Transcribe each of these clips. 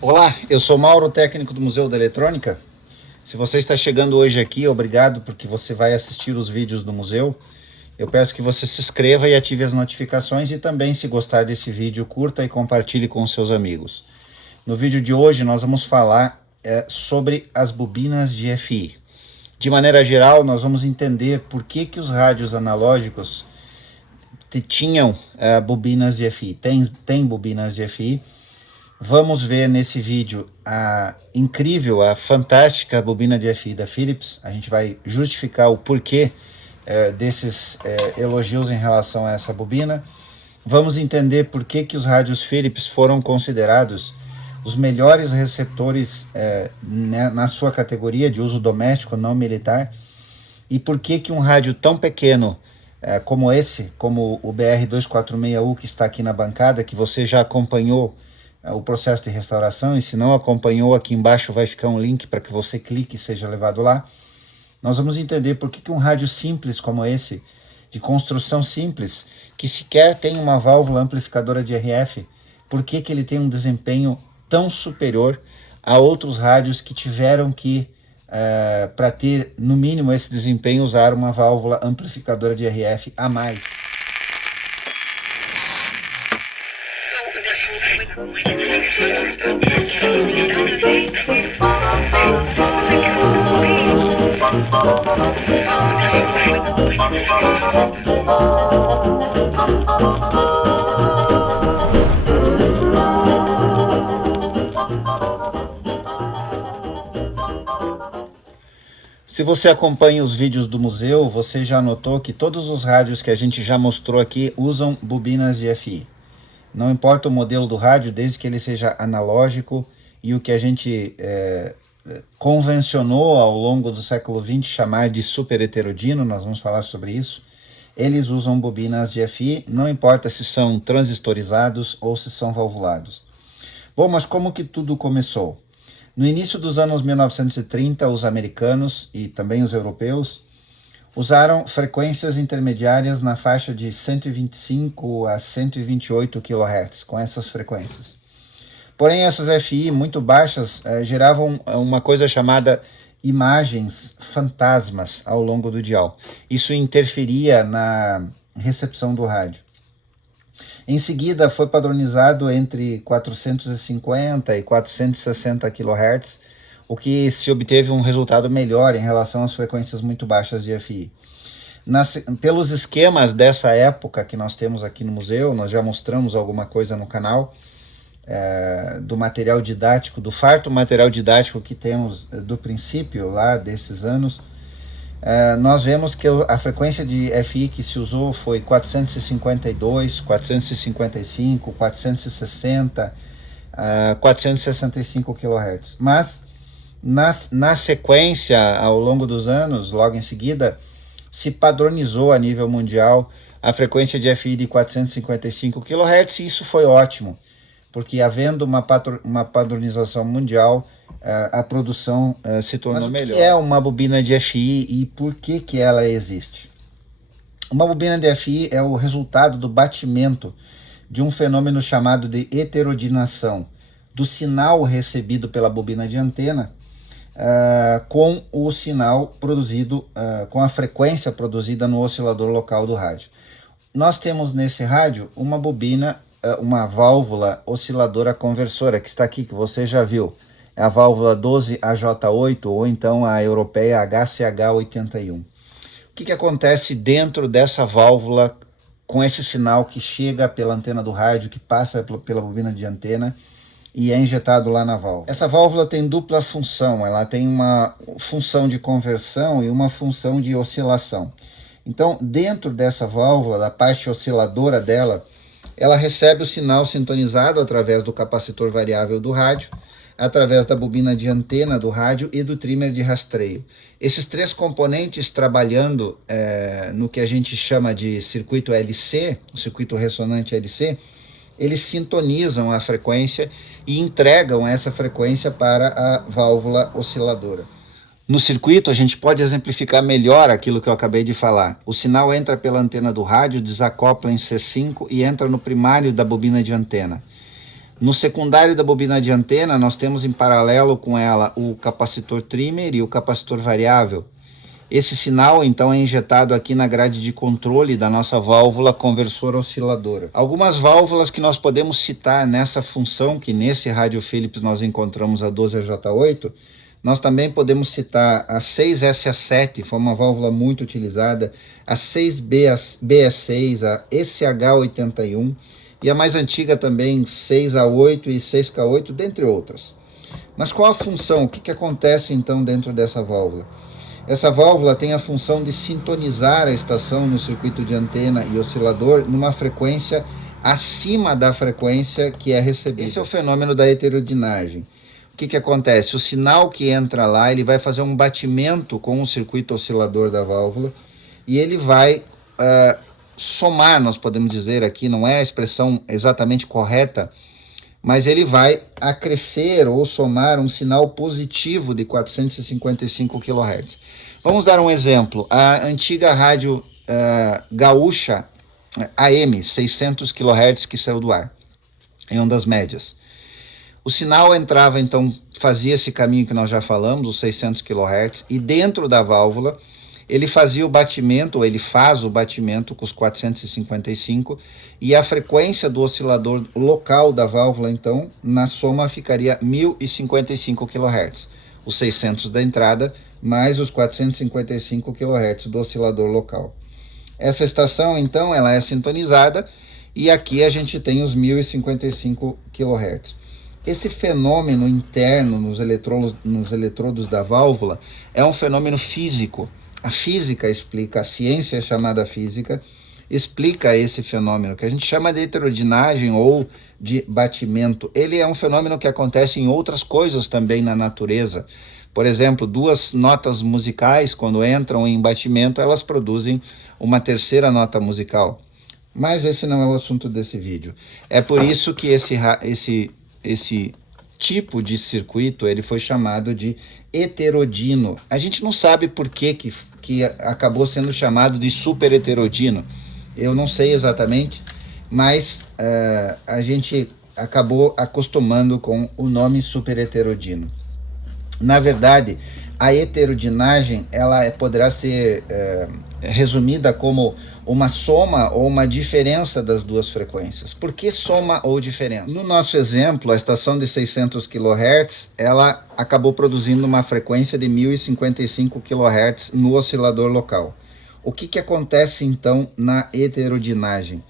Olá, eu sou Mauro, técnico do Museu da Eletrônica. Se você está chegando hoje aqui, obrigado porque você vai assistir os vídeos do museu. Eu peço que você se inscreva e ative as notificações e também, se gostar desse vídeo, curta e compartilhe com seus amigos. No vídeo de hoje nós vamos falar sobre as bobinas de FI. De maneira geral, nós vamos entender por que os rádios analógicos tinham bobinas de FI, tem bobinas de FI. Vamos ver nesse vídeo a incrível, a fantástica bobina de FI da Philips. A gente vai justificar o porquê desses elogios em relação a essa bobina. Vamos entender por que os rádios Philips foram considerados os melhores receptores na sua categoria de uso doméstico, não militar, e por que um rádio tão pequeno como esse, como o BR246U que está aqui na bancada, que você já acompanhou o processo de restauração, e se não acompanhou, aqui embaixo vai ficar um link para que você clique e seja levado lá. Nós vamos entender por que um rádio simples como esse, de construção simples, que sequer tem uma válvula amplificadora de RF, por que ele tem um desempenho tão superior a outros rádios que tiveram que, para ter no mínimo esse desempenho, usar uma válvula amplificadora de RF a mais. Se você acompanha os vídeos do museu, você já notou que todos os rádios que a gente já mostrou aqui usam bobinas de FI. Não importa o modelo do rádio, desde que ele seja analógico, e o que a gente convencionou ao longo do século XX chamar de super heterodino, nós vamos falar sobre isso. Eles usam bobinas de FI, não importa se são transistorizados ou se são valvulados. Bom, mas como que tudo começou? No início dos anos 1930, os americanos e também os europeus usaram frequências intermediárias na faixa de 125 a 128 kHz, com essas frequências. Porém, essas FI muito baixas geravam uma coisa chamada imagens fantasmas ao longo do dial. Isso interferia na recepção do rádio. Em seguida, foi padronizado entre 450 e 460 kHz, o que se obteve um resultado melhor em relação às frequências muito baixas de FI. Pelos esquemas dessa época que nós temos aqui no museu, nós já mostramos alguma coisa no canal, do material didático, do farto material didático que temos do princípio lá desses anos, nós vemos que a frequência de FI que se usou foi 452, 455, 460, 465 kHz. Mas na sequência, ao longo dos anos, logo em seguida, se padronizou a nível mundial a frequência de FI de 455 kHz, e isso foi ótimo, porque havendo uma padronização mundial, a produção se tornou melhor. O que é uma bobina de FI e por que ela existe? Uma bobina de FI é o resultado do batimento de um fenômeno chamado de heterodinação do sinal recebido pela bobina de antena com o sinal produzido, com a frequência produzida no oscilador local do rádio. Nós temos nesse rádio uma bobina, uma válvula osciladora conversora, que está aqui, que você já viu. É a válvula 12AJ8 ou então a europeia HCH81. O que acontece dentro dessa válvula com esse sinal que chega pela antena do rádio, que passa pela bobina de antena e é injetado lá na válvula? Essa válvula tem dupla função, ela tem uma função de conversão e uma função de oscilação. Então, dentro dessa válvula, da parte osciladora dela, ela recebe o sinal sintonizado através do capacitor variável do rádio, através da bobina de antena do rádio e do trimmer de rastreio. Esses três componentes trabalhando no que a gente chama de circuito LC, o circuito ressonante LC, eles sintonizam a frequência e entregam essa frequência para a válvula osciladora. No circuito, a gente pode exemplificar melhor aquilo que eu acabei de falar. O sinal entra pela antena do rádio, desacopla em C5 e entra no primário da bobina de antena. No secundário da bobina de antena, nós temos em paralelo com ela o capacitor trimmer e o capacitor variável. Esse sinal, então, é injetado aqui na grade de controle da nossa válvula conversora osciladora. Algumas válvulas que nós podemos citar nessa função, que nesse rádio Philips nós encontramos a 12J8, nós também podemos citar a 6SA7, foi uma válvula muito utilizada, a 6BE6, a SH81, e a mais antiga também, 6A8 e 6K8, dentre outras. Mas qual a função? O que acontece então dentro dessa válvula? Essa válvula tem a função de sintonizar a estação no circuito de antena e oscilador numa frequência acima da frequência que é recebida. Esse é o fenômeno da heterodinagem. O que acontece? O sinal que entra lá, ele vai fazer um batimento com o circuito oscilador da válvula e ele vai somar, nós podemos dizer aqui, não é a expressão exatamente correta, mas ele vai acrescer ou somar um sinal positivo de 455 kHz. Vamos dar um exemplo. A antiga rádio gaúcha AM, 600 kHz, que saiu do ar, em ondas médias. O sinal entrava, então, fazia esse caminho que nós já falamos, os 600 kHz, e dentro da válvula ele fazia o batimento, ou ele faz o batimento com os 455, e a frequência do oscilador local da válvula, então, na soma ficaria 1055 kHz. Os 600 da entrada, mais os 455 kHz do oscilador local. Essa estação, então, ela é sintonizada, e aqui a gente tem os 1055 kHz. Esse fenômeno interno nos eletrodos da válvula é um fenômeno físico. A física explica, a ciência chamada física explica esse fenômeno, que a gente chama de heterodinagem ou de batimento. Ele é um fenômeno que acontece em outras coisas também na natureza. Por exemplo, duas notas musicais, quando entram em batimento, elas produzem uma terceira nota musical. Mas esse não é o assunto desse vídeo. É por isso que esse tipo de circuito ele foi chamado de heterodino. A gente não sabe por que acabou sendo chamado de super heterodino. Eu não sei exatamente, mas a gente acabou acostumando com o nome super heterodino. Na verdade, a heterodinagem ela poderá ser resumida como uma soma ou uma diferença das duas frequências. Por que soma ou diferença? No nosso exemplo, a estação de 600 kHz, ela acabou produzindo uma frequência de 1055 kHz no oscilador local. O que acontece então na heterodinagem?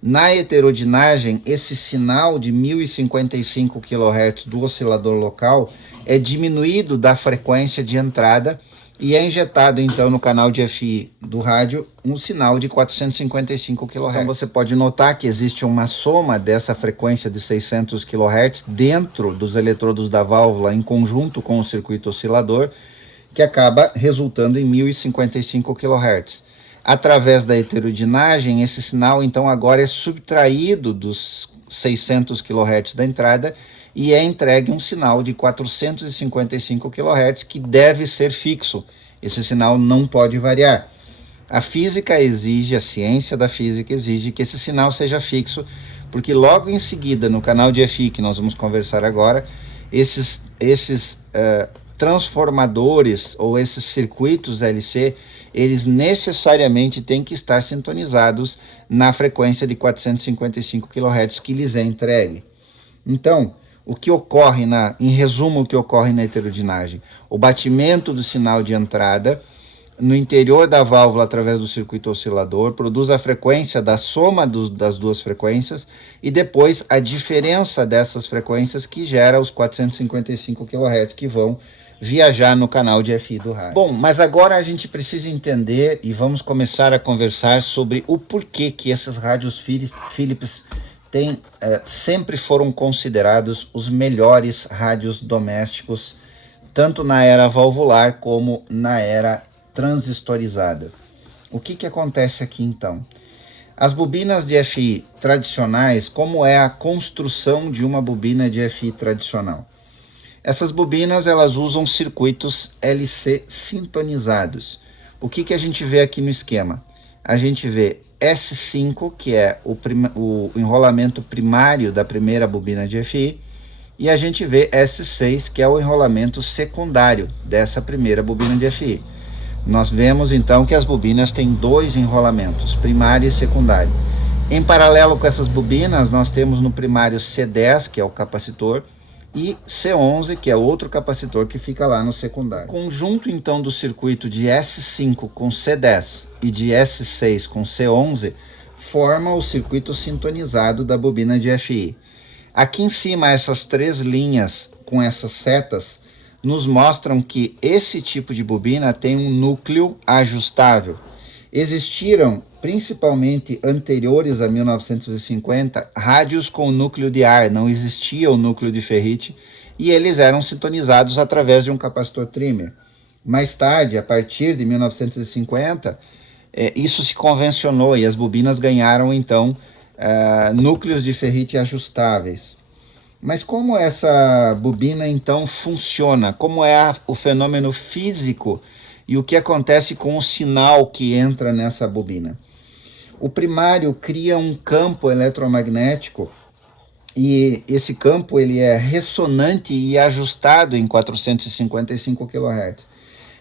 Na heterodinagem, esse sinal de 1055 kHz do oscilador local é diminuído da frequência de entrada e é injetado então no canal de FI do rádio um sinal de 455 kHz. Então você pode notar que existe uma soma dessa frequência de 600 kHz dentro dos eletrodos da válvula em conjunto com o circuito oscilador, que acaba resultando em 1055 kHz. Através da heterodinagem, esse sinal então agora é subtraído dos 600 kHz da entrada e é entregue um sinal de 455 kHz que deve ser fixo. Esse sinal não pode variar. A física exige, a ciência da física exige que esse sinal seja fixo, porque logo em seguida, no canal de FI, que nós vamos conversar agora, esses transformadores ou esses circuitos LC, eles necessariamente têm que estar sintonizados na frequência de 455 kHz que lhes é entregue. Então, o que ocorre em resumo, o que ocorre na heterodinagem? O batimento do sinal de entrada no interior da válvula através do circuito oscilador produz a frequência da soma das duas frequências e depois a diferença dessas frequências que gera os 455 kHz que vão viajar no canal de FI do rádio. Bom, mas agora a gente precisa entender e vamos começar a conversar sobre o porquê que esses rádios Philips sempre foram considerados os melhores rádios domésticos, tanto na era valvular como na era transistorizada. O que acontece aqui então? As bobinas de FI tradicionais, como é a construção de uma bobina de FI tradicional? Essas bobinas elas usam circuitos LC sintonizados. O que a gente vê aqui no esquema? A gente vê S5, que é o enrolamento primário da primeira bobina de FI, e a gente vê S6, que é o enrolamento secundário dessa primeira bobina de FI. Nós vemos então que as bobinas têm dois enrolamentos, primário e secundário. Em paralelo com essas bobinas, nós temos no primário C10, que é o capacitor, e C11, que é outro capacitor que fica lá no secundário. O conjunto então do circuito de S5 com C10 e de S6 com C11 forma o circuito sintonizado da bobina de FI. Aqui em cima, essas três linhas com essas setas nos mostram que esse tipo de bobina tem um núcleo ajustável. Existiram, principalmente anteriores a 1950, rádios com núcleo de ar, não existia o núcleo de ferrite, e eles eram sintonizados através de um capacitor trimmer. Mais tarde, a partir de 1950, isso se convencionou e as bobinas ganharam, então, núcleos de ferrite ajustáveis. Mas como essa bobina, então, funciona? Como é o fenômeno físico e o que acontece com o sinal que entra nessa bobina? O primário cria um campo eletromagnético e esse campo ele é ressonante e ajustado em 455 kHz.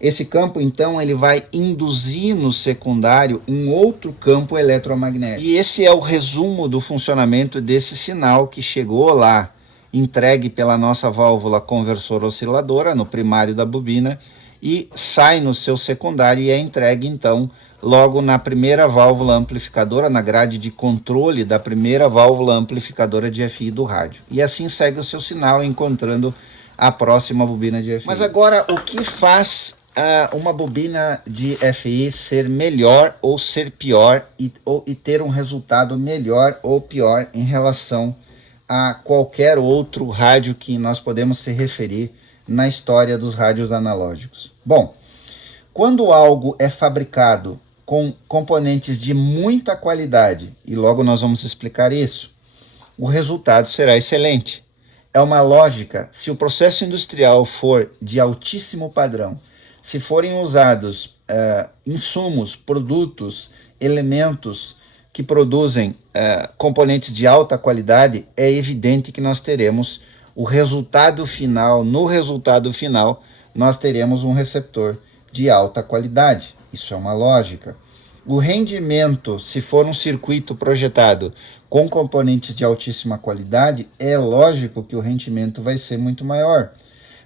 Esse campo, então, ele vai induzir no secundário um outro campo eletromagnético. E esse é o resumo do funcionamento desse sinal que chegou lá, entregue pela nossa válvula conversor osciladora no primário da bobina e sai no seu secundário e é entregue, então, logo na primeira válvula amplificadora, na grade de controle da primeira válvula amplificadora de FI do rádio. E assim segue o seu sinal, encontrando a próxima bobina de FI. Mas agora, o que faz uma bobina de FI ser melhor ou ser pior e ter um resultado melhor ou pior em relação a qualquer outro rádio que nós podemos se referir na história dos rádios analógicos? Bom, quando algo é fabricado com componentes de muita qualidade, e logo nós vamos explicar isso, o resultado será excelente. É uma lógica, se o processo industrial for de altíssimo padrão, se forem usados insumos, produtos, elementos que produzem componentes de alta qualidade, é evidente que nós teremos o resultado final. No resultado final, nós teremos um receptor de alta qualidade. Isso é uma lógica. O rendimento, se for um circuito projetado com componentes de altíssima qualidade, é lógico que o rendimento vai ser muito maior.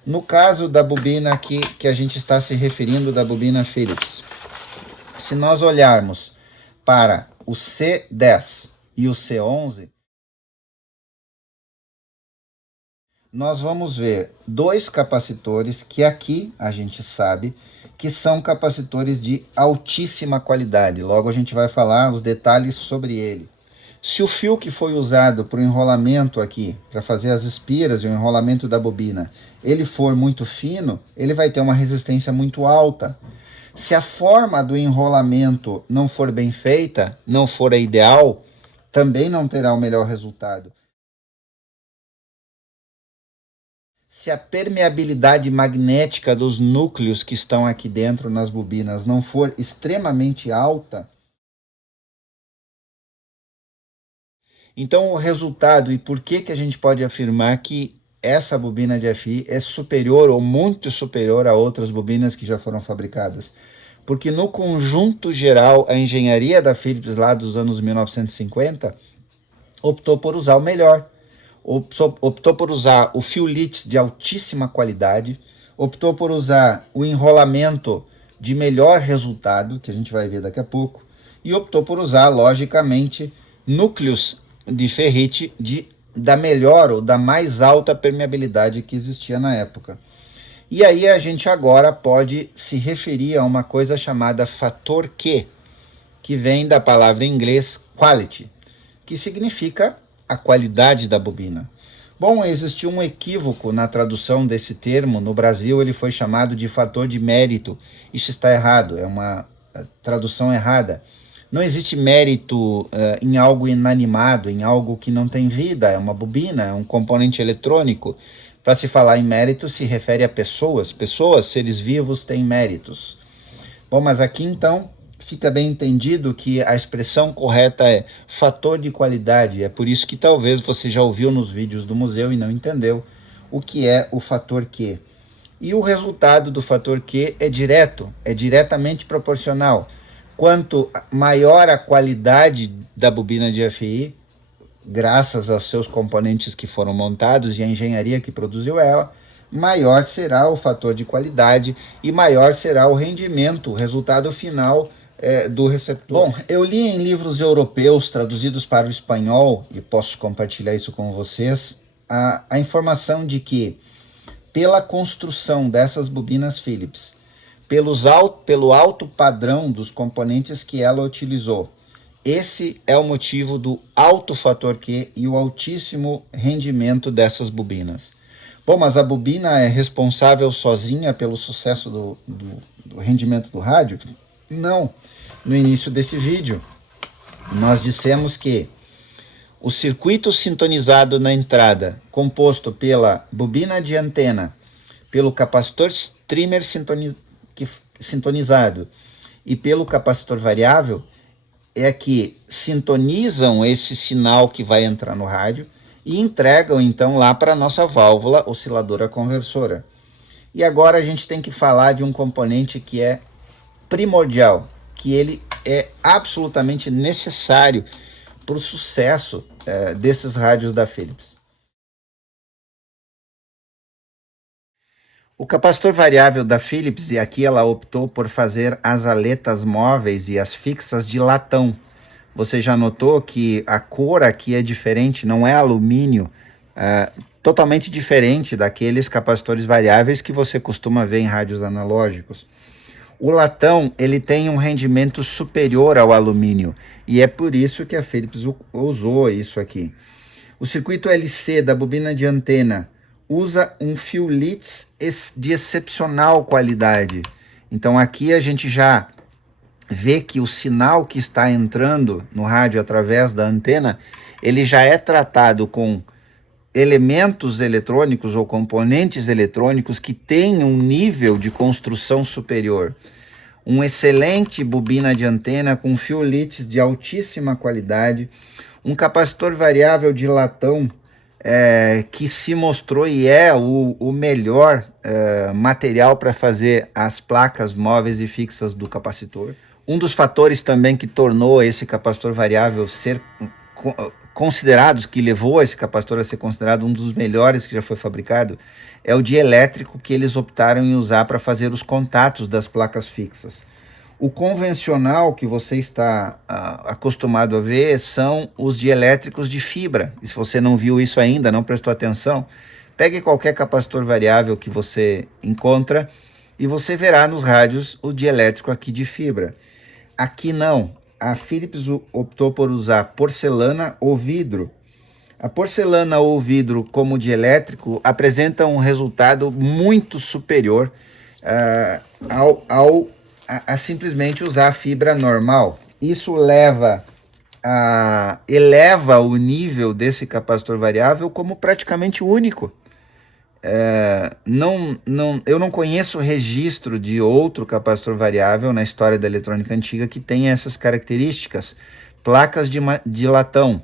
No caso da bobina aqui que a gente está se referindo, da bobina Philips, se nós olharmos para o C10 e o C11, nós vamos ver dois capacitores que aqui a gente sabe que são capacitores de altíssima qualidade. Logo a gente vai falar os detalhes sobre ele. Se o fio que foi usado para o enrolamento aqui, para fazer as espiras e o enrolamento da bobina, ele for muito fino, ele vai ter uma resistência muito alta. Se a forma do enrolamento não for bem feita, não for a ideal, também não terá o melhor resultado. Se a permeabilidade magnética dos núcleos que estão aqui dentro nas bobinas não for extremamente alta, então o resultado, e por que a gente pode afirmar que essa bobina de FI é superior ou muito superior a outras bobinas que já foram fabricadas? Porque no conjunto geral, a engenharia da Philips lá dos anos 1950 optou por usar o melhor. Optou por usar o fio LITS de altíssima qualidade, optou por usar o enrolamento de melhor resultado, que a gente vai ver daqui a pouco, e optou por usar, logicamente, núcleos de ferrite da melhor ou da mais alta permeabilidade que existia na época. E aí a gente agora pode se referir a uma coisa chamada fator Q, que vem da palavra em inglês quality, que significa a qualidade da bobina. Bom, existiu um equívoco na tradução desse termo. No Brasil ele foi chamado de fator de mérito. Isso está errado, é uma tradução errada. Não existe mérito em algo inanimado, em algo que não tem vida. É uma bobina, é um componente eletrônico. Para se falar em mérito, se refere a pessoas. Pessoas, seres vivos, têm méritos. Bom, mas aqui então, fica bem entendido que a expressão correta é fator de qualidade. É por isso que talvez você já ouviu nos vídeos do museu e não entendeu o que é o fator Q. E o resultado do fator Q é direto, é diretamente proporcional. Quanto maior a qualidade da bobina de FI, graças aos seus componentes que foram montados e a engenharia que produziu ela, maior será o fator de qualidade e maior será o rendimento, o resultado final do receptor. Bom, eu li em livros europeus traduzidos para o espanhol, e posso compartilhar isso com vocês, a informação de que, pela construção dessas bobinas Philips, pelo alto padrão dos componentes que ela utilizou, esse é o motivo do alto fator Q e o altíssimo rendimento dessas bobinas. Bom, mas a bobina é responsável sozinha pelo sucesso do rendimento do rádio? Não. No início desse vídeo, nós dissemos que o circuito sintonizado na entrada, composto pela bobina de antena, pelo capacitor trimmer sintonizado e pelo capacitor variável, é que sintonizam esse sinal que vai entrar no rádio e entregam então lá para a nossa válvula osciladora conversora. E agora a gente tem que falar de um componente que é primordial, que ele é absolutamente necessário para o sucesso desses rádios da Philips. O capacitor variável da Philips, e aqui ela optou por fazer as aletas móveis e as fixas de latão. Você já notou que a cor aqui é diferente, não é alumínio, totalmente diferente daqueles capacitores variáveis que você costuma ver em rádios analógicos. O latão, ele tem um rendimento superior ao alumínio, e é por isso que a Philips usou isso aqui. O circuito LC da bobina de antena usa um fio Litz de excepcional qualidade. Então aqui a gente já vê que o sinal que está entrando no rádio através da antena, ele já é tratado com elementos eletrônicos ou componentes eletrônicos que têm um nível de construção superior. Um excelente bobina de antena com fio Litz de altíssima qualidade, um capacitor variável de latão que se mostrou e é o melhor material para fazer as placas móveis e fixas do capacitor. Um dos fatores também que tornou esse capacitor variável ser considerados, que levou esse capacitor a ser considerado um dos melhores que já foi fabricado, é o dielétrico que eles optaram em usar para fazer os contatos das placas fixas. O convencional que você está acostumado a ver são os dielétricos de fibra. E se você não viu isso ainda, não prestou atenção, pegue qualquer capacitor variável que você encontra e você verá nos rádios o dielétrico aqui de fibra. Aqui não. A Philips optou por usar porcelana ou vidro. A porcelana ou vidro como dielétrico apresenta um resultado muito superior a simplesmente usar a fibra normal. Isso eleva o nível desse capacitor variável como praticamente único. Eu não conheço registro de outro capacitor variável na história da eletrônica antiga que tenha essas características. Placas de latão,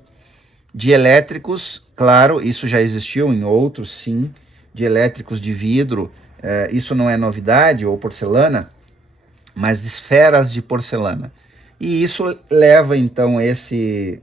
dielétricos, claro, isso já existiu em outros, sim, dielétricos de vidro, isso não é novidade, ou porcelana, mas esferas de porcelana. E isso leva então esse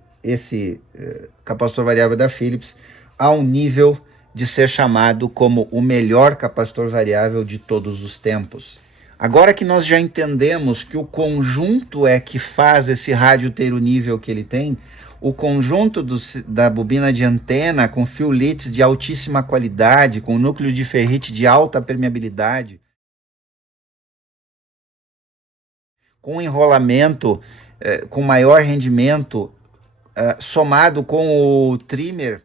capacitor variável da Philips a um nível de ser chamado como o melhor capacitor variável de todos os tempos. Agora que nós já entendemos que o conjunto é que faz esse rádio ter o nível que ele tem, o conjunto da bobina de antena com fio Litz de altíssima qualidade, com núcleo de ferrite de alta permeabilidade, com enrolamento, com maior rendimento, somado com o trimmer,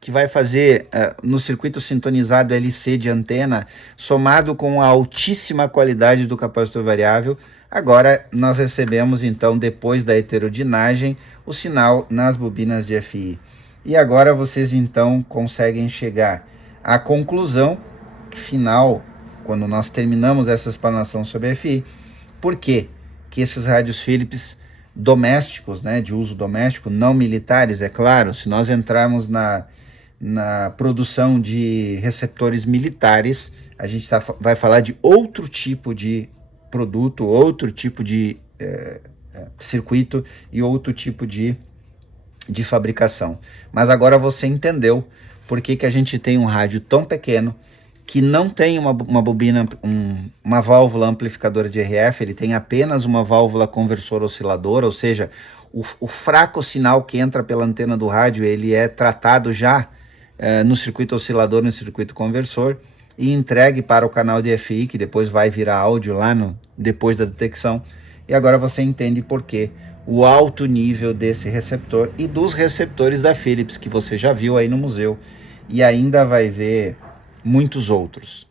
que vai fazer no circuito sintonizado LC de antena, somado com a altíssima qualidade do capacitor variável, agora nós recebemos então, depois da heterodinagem, o sinal nas bobinas de FI. E agora vocês então conseguem chegar à conclusão final quando nós terminamos essa explanação sobre a FI, por que esses rádios Philips domésticos, né, de uso doméstico, não militares, é claro, se nós entrarmos na produção de receptores militares, a gente vai falar de outro tipo de produto, outro tipo de circuito e outro tipo de fabricação. Mas agora você entendeu por que a gente tem um rádio tão pequeno que não tem uma bobina, uma válvula amplificadora de RF, ele tem apenas uma válvula conversor osciladora, ou seja, o fraco sinal que entra pela antena do rádio, ele é tratado já no circuito oscilador, no circuito conversor, e entregue para o canal de FI, que depois vai virar áudio lá depois da detecção. E agora você entende por que o alto nível desse receptor e dos receptores da Philips, que você já viu aí no museu, e ainda vai ver muitos outros.